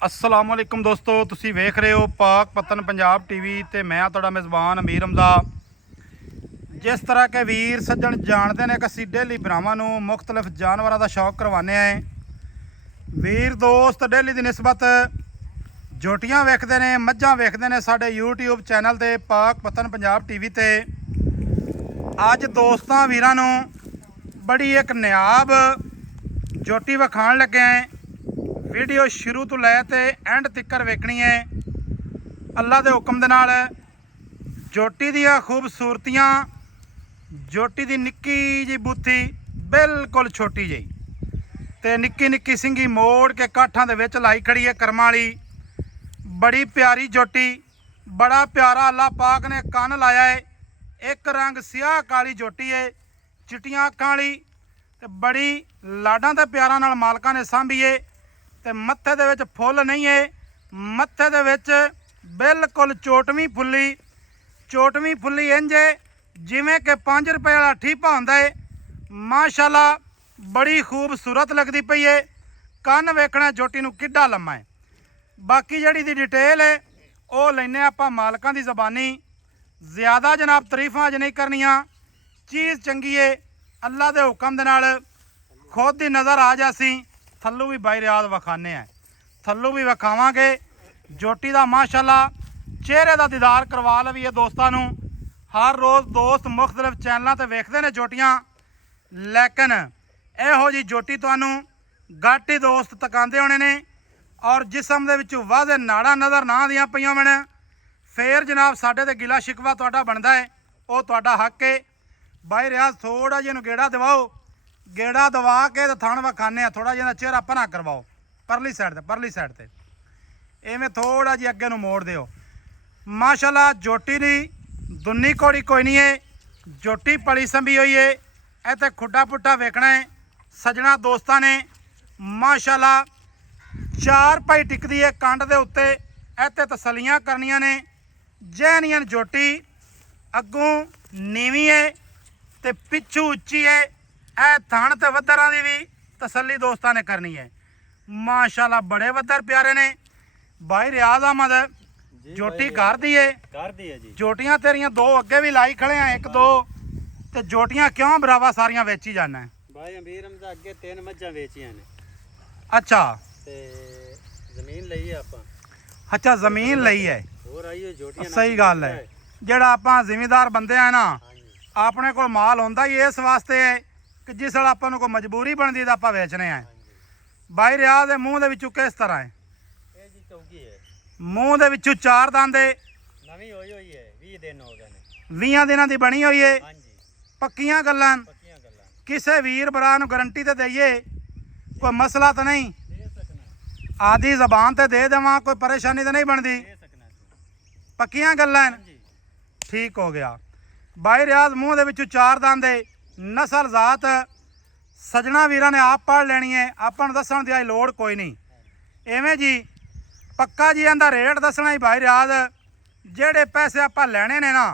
अस्सलाम वालेकुम दोस्तों, तुसी वेख रहे हो पाक पतन पंजाब टीवी ते मैं तुहाडा मेज़बान अमीर हमदा। जिस तरह के वीर सज्जन जानते हैं कि असीं डेली भरावां नूं मुख्तलिफ जानवरों का शौक करवाने हैं। वीर दोस्त डेली की निस्बत जोटियां वेखते हैं, मझां वेखते हैं साडे यूट्यूब चैनल ते पाक पतन पंजाब टीवी ते। अज दोस्तां वीरां नूं बड़ी एक नायाब जोटी विखाण लगे हैं। वीडियो शुरू तो लै ते एंड तिकर वेखनी है। अल्लाह के हुक्म दे नाल जोटी दियां खूबसूरतियां, जोटी दी निक्की जी बूथी बिल्कुल छोटी जी ते निक्की निक्की सिंगी मोड़ के काठां दे विच लाई खड़ी है करमां वाली। बड़ी प्यारी जोटी, बड़ा प्यारा अल्लाह पाक ने कन लाया है। एक रंग सियाह काली जोटी है, चिट्टियां अखां वाली ते बड़ी लाडां ते प्यारां नाल मालकां ने सांभी है। ते मत्थे दे विच फुੱਲ नहीं है, मत्थे दे विच बिल्कुल चोटवी फुल्ली इंज है जिवें कि 5 रुपए वाला ठीपा हुंदा है। माशाल्लाह बड़ी खूबसूरत लगती पई है। कन वेखना जोटी नूं किड्डा लम्मा है। बाकी जिहड़ी दी डिटेल है वो लैने आपां मालकां दी ज़बानी। ज़्यादा जनाब तरीफां अज नहीं करनियां। चीज़ चंगी है, अल्लाह दे हुक्म दे नाल खुद दी नज़र आ जासी। थल्लू भी बाई रियाज विखाने हैं, थल्लू भी विखावांगे। जोटी का माशाल्लाह चेहरे का दीदार करवा लवीए दोस्तों नूं। हर रोज़ दोस्त मुख्तलिफ चैनलों पर वेखते हैं जोटियां, लेकिन इहो जी जोटी तुहानूं घट ही दोस्त तकांदे होने ने। और जिसम दे विचों वाज़े नाड़ा नज़र ना आदियां पईयां होण फिर जनाब साडे ते गिला शिकवा तुहाडा बनदा है, वो तुहाडा हक है। बाई रियाज थोड़ा जिहा गेड़ा दवाओ, गेड़ा दवा के तो थण विखाने थोड़ा जिहा चेहरा परा करवाओ। परली साइड ते इवें थोड़ा जी अगे नूं मोड़ दिओ। माशाल्लाह जोटी दी दुन्नी घोड़ी कोई नहीं है, जोटी पली संभी हुई है। इत्थे खुड्डा पुट्ठा वेखना है सजना दोस्तां ने। माशाल्लाह 4 पाई टिकदी है कंड दे उत्ते। इत्थे तसलियां करनियां ने। जैनियन जोटी अगों नीवी है ते पिछू उच्ची है। ए थण ते वद्धरां दी भी तसली दोस्तां ने करनी है। माशाल्लाह बड़े वद्धर प्यारे ने। भाई रियाज अहमद जोटी घर दी है जी। जोटियां तेरियां 2 अगे भी लाई खड़े हैं, 1 2 ते जोटियां क्यों बरावा सारियां वेची जाना है? भाई अमीर हमदा अगे 3 मज्जां वेचियां ने। अच्छा ते जमीन लई है आपां। अच्छा जमीन लई है, होर आईयो जोटियां। सही गल है। जेड़ा आपां जिमीदार बंदे हैं ना, अपने को माल होंदा ही इस वास्ते है कि जिस वेले आपां नूं कोई मजबूरी बनदी तां आपां वेचने हैं। भाई रियाज दे मूँह दे विचों किस तरह है? ये जी चौकी है। मूँह दे विचों 4 दंद है, नवीं होई होई है, 20 दिन हो गए ने। 20 दिनां दी बनी हुई है। हां जी, पक्कियां गल्लां। पक्कियां गल्लां। किसे वीर भरा नूं गारंटी ते दईए, कोई मसला तो नहीं? दे सकना, आदि जबान ते दे देवां, कोई परेशानी तो नहीं बनती? दे सकना। पक्कियां गल्लां। हां जी, ठीक हो गया। भाई रियाज मूँह दे विचों 4 दंद है। नस्ल जात सजना वीरां ने आप पढ़ लेनी है, आपां नूं दस्सण दी लोड़ कोई नहीं। इवें जी पक्का जी इहदा रेट दसना ही। भाई रियाज जेड़े पैसे आपां लैणे ने ना,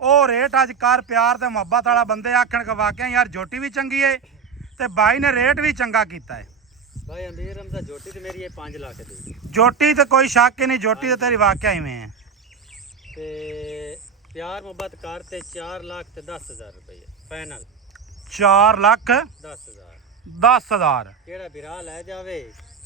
वो रेट अज कर प्यार ते मुहब्बत वाला बंदे आखण कि वाकई यार जोटी भी चंगी है ते भाई ने रेट भी चंगा कीता है। भाई अमीर हमदा जोटी ते मेरी 5 लाख दी। जोटी ते कोई शक ही नहीं, जोटी ते तेरी वाकई इवें है। ते प्यार मुहब्बत कर ते 4 लाख ते 10,000 रुपए फाइनल। 4 लाख 10,000 10,000 केड़ा बिरा ले जावे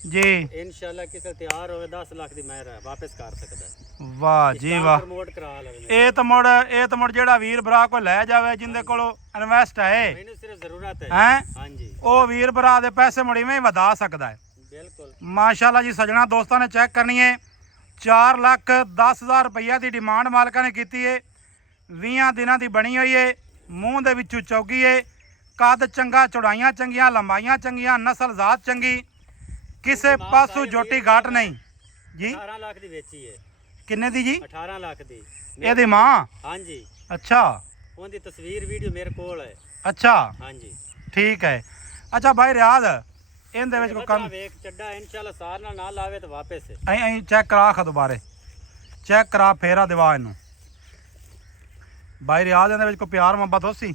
जी। इंशाल्लाह किसे तैयार होवे 10 लाख दी मैं वापस कर सकदा है। वाह जी वाह। प्रमोट करा लवे। ਇਹ ਤਾਂ ਮੁੜ ਜਿਹੜਾ ਵੀਰ ਭਰਾ ਕੋਈ ਲੈ ਜਾਵੇ ਜਿੰਦੇ ਕੋਲੋਂ ਇਨਵੈਸਟ ਹੈ ਮੈਨੂੰ ਸਿਰਫ ਜ਼ਰੂਰਤ ਹੈ। ਹੈ ਹਾਂਜੀ, ਉਹ ਵੀਰ ਭਰਾ ਦੇ ਪੈਸੇ ਮੁੜ ਇਵੇਂ ਹੀ ਵਧਾ ਸਕਦਾ ਹੈ। ਬਿਲਕੁਲ ਮਾਸ਼ਾਅੱਲਾ ਜੀ ਸਜਣਾ ਦੋਸਤਾਂ ਨੇ ਚੈੱਕ ਕਰਨੀ ਹੈ। 4,10,000 ਰੁਪਈਆ ਦੀ ਡਿਮਾਂਡ ਮਾਲਕਾਂ ਨੇ ਕੀਤੀ ਹੈ। 20 ਦਿਨਾਂ ਦੀ ਬਣੀ ਹੋਈ ਹੈ। ਮੂੰਹ ਦੇ ਵਿੱਚੋਂ ਚੌਗੀ ਹੈ। ਕੱਦ ਚੰਗਾ, ਚੌੜਾਈਆਂ ਚੰਗੀਆਂ, ਲੰਬਾਈਆਂ ਚੰਗੀਆਂ, ਨਸਲ ਜ਼ਾਤ ਚੰਗੀ, ਕਿਸੇ ਪਾਸੋਂ ਜੋਟੀ ਘਾਟ ਨਹੀਂ ਜੀ। 18 ਲੱਖ ਦੀ ਵੇਚੀ ਹੈ। ਕਿੰਨੇ ਦੀ ਜੀ? 18 ਲੱਖ ਦੀ। ਇਹਦੀ ਮਾਂ? ਹਾਂਜੀ। ਅੱਛਾ ਉਹਦੀ ਤਸਵੀਰ ਵੀਡੀਓ ਮੇਰੇ ਕੋਲ ਹੈ। ਅੱਛਾ ਹਾਂਜੀ, ਠੀਕ ਹੈ। ਅੱਛਾ ਭਾਈ ਰਿਆਜ਼ ਇਹਦੇ ਵਿੱਚ ਕੋਈ ਕੰਮ ਵੇਖ ਚੱਡਾ ਇੰਸ਼ਾਅੱਲਾ ਸਾਰ ਨਾਲ ਨਾ ਲਾਵੇ ਤਾਂ ਵਾਪਸ ਐਂ ਚੈੱਕ ਕਰਾ ਖਾ ਦੁਬਾਰੇ ਚੈੱਕ ਕਰਾ ਫੇਰਾ ਦਿਵਾ ਇਹਨੂੰ। ਭਾਈ ਰਿਆਜ਼ ਇਹਦੇ ਵਿੱਚ ਕੋਈ ਪਿਆਰ ਮੁਹੱਬਤ ਹੋਸੀ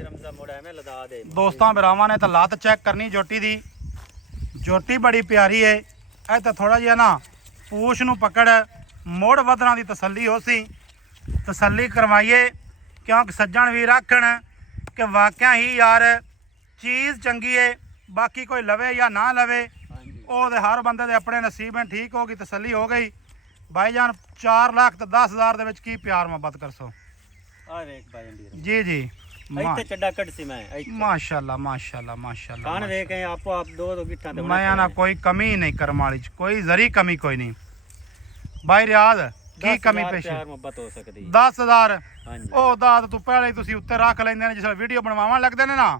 ਰਮਜ਼ਾ ਮੋੜ ਐਵੇਂ ਲਦਾ ਦੇ। ਦੋਸਤਾਂ ਬਿਰਾਵਾਂ ਨੇ ਤਾਂ ਲੱਤ ਚੈੱਕ ਕਰਨੀ ਜੋਟੀ ਦੀ। जोटी बड़ी प्यारी है, ਇਹ ਤਾਂ ਥੋੜਾ ਜਿਹਾ ਨਾ ਪੂਛ ਨੂੰ ਪਕੜ ਮੁੜ ਵਧਣਾ ਦੀ ਤਸੱਲੀ ਹੋ ਸੀ, ਤਸੱਲੀ ਕਰਵਾਈਏ ਕਿਉਂਕਿ ਸੱਜਣ ਵੀਰ ਆਖਣ ਕਿ ਵਾਕਿਆ ਹੀ ਯਾਰ ਚੀਜ਼ ਚੰਗੀ ਏ, ਬਾਕੀ ਕੋਈ ਲਵੇ ਜਾਂ ਨਾ ਲਵੇ ਉਹ ਤੇ ਹਰ ਬੰਦੇ ਦੇ ਆਪਣੇ ਨਸੀਬ ਹੈ। ਠੀਕ ਹੋ ਗਈ, ਤਸੱਲੀ ਹੋ ਗਈ ਭਾਈ ਜਾਨ। 4 ਲੱਖ ਤੇ 10,000 ਦੇ ਵਿੱਚ ਕੀ ਪਿਆਰ ਮੁਹੱਬਤ ਕਰਸੋ। ਆ ਵੇਖ ਭਾਈ ਅੰਡੀਰ ਜੀ ਜੀ ਇੱਥੇ ਚੱਡਾ ਕੱਢ ਸੀ ਮੈਂ ਇੱਥੇ ਮਾਸ਼ਾਅੱਲਾ ਮਾਸ਼ਾਅੱਲਾ ਮਾਸ਼ਾਅੱਲਾ। ਕਾਣ ਵੇਖ ਕੇ ਆਪੋ ਆਪ ਦੋ ਗਿੱਠਾਂ ਤੇ ਮੈਂ ਨਾ ਕੋਈ ਕਮੀ ਨਹੀਂ ਕਰਮ ਵਾਲੀ ਚ, ਕੋਈ ਜ਼ਰੀ ਕਮੀ ਕੋਈ ਨਹੀਂ ਭਾਈ ਰਿਆਜ਼। ਕੀ ਕਮੀ ਪੇਸ਼ੀ ਪਿਆਰ ਮੁਹੱਬਤ ਹੋ ਸਕਦੀ 10,000 ਹਾਂਜੀ ਉਹ ਦਾਦ ਤੂੰ ਪਹਿਲੇ ਹੀ ਤੁਸੀਂ ਉੱਤੇ ਰੱਖ ਲੈਂਦੇ ਨੇ, ਜਿਸ ਵੀਡੀਓ ਬਣਵਾਉਣ ਲੱਗਦੇ ਨੇ ਨਾ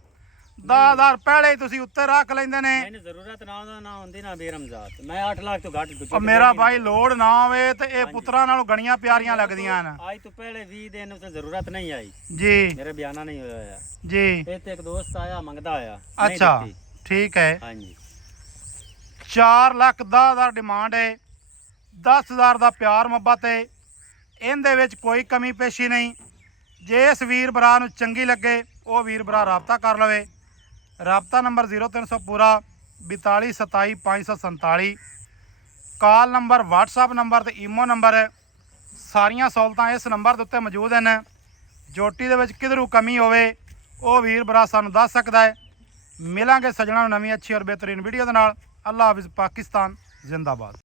10,000 ਪਹਿਲੇ ਹੀ ਤੁਸੀਂ ਉੱਤੇ ਰੱਖ ਲੈਂਦੇ ਨੇ। ਮੈਨੂੰ ਜ਼ਰੂਰਤ ਨਾ ਹੁੰਦੀ ਨਾ ਬੇਰਮਜ਼ਾਤ। ਮੈਂ 8 ਲੱਖ ਤੋਂ ਘੱਟ ਉਹ ਮੇਰਾ ਭਾਈ ਲੋੜ ਨਾ ਹੋਵੇ ਤੇ ਇਹ ਪੁੱਤਰਾਂ ਨਾਲੋਂ ਗਣੀਆਂ ਪਿਆਰੀਆਂ ਲੱਗਦੀਆਂ ਨੇ। ਅੱਜ ਤੋਂ ਪਹਿਲੇ 20 ਦਿਨ ਉਸੇ ਜ਼ਰੂਰਤ ਨਹੀਂ ਆਈ, ਜੀ ਮੇਰੇ ਬਿਆਨਾ ਨਹੀਂ ਹੋਇਆ ਜੀ। ਇਹ ਤੇ ਇੱਕ ਦੋਸਤ ਆਇਆ ਮੰਗਦਾ ਆਇਆ ਅੱਛਾ ਠੀਕ ਹੈ। ਹਾਂਜੀ 4 ਲੱਖ 10,000 ਡਿਮਾਂਡ ਹੈ, 10,000 ਦਾ ਪਿਆਰ ਮੁਹੱਬਤ ਹੈ, ਇਹਦੇ ਵਿੱਚ ਕੋਈ ਕਮੀ ਪੇਸ਼ੀ ਨਹੀਂ। ਜੇ ਇਸ ਵੀਰ ਭਰਾ ਨੂੰ ਚੰਗੀ ਲੱਗੇ ਉਹ ਵੀਰ ਭਰਾ ਰਾਬਤਾ ਕਰ ਲਵੇ। ਰਾਬਤਾ ਨੰਬਰ 0300 ਪੂਰਾ 42 27 547, ਕਾਲ ਨੰਬਰ WhatsApp ਨੰਬਰ ਤੇ ਈਮੋ ਨੰਬਰ ਹੈ। ਸਾਰੀਆਂ ਸਹੂਲਤਾਂ ਇਸ ਨੰਬਰ ਦੇ ਉੱਤੇ ਮੌਜੂਦ ਹਨ। ਜੋਟੀ ਦੇ ਵਿੱਚ ਕਿਧਰੂ ਕਮੀ ਹੋਵੇ ਉਹ ਵੀਰ ਭਰਾ ਸਾਨੂੰ ਦੱਸ ਸਕਦਾ ਹੈ। ਮਿਲਾਂਗੇ ਸੱਜਣਾ ਨੂੰ ਨਵੀਂ ਅੱਛੀ ਔਰ ਬਿਹਤਰੀਨ ਵੀਡੀਓ ਦੇ ਨਾਲ। ਅੱਲਾ ਹਾਫਿਜ਼। ਪਾਕਿਸਤਾਨ ਜ਼ਿੰਦਾਬਾਦ।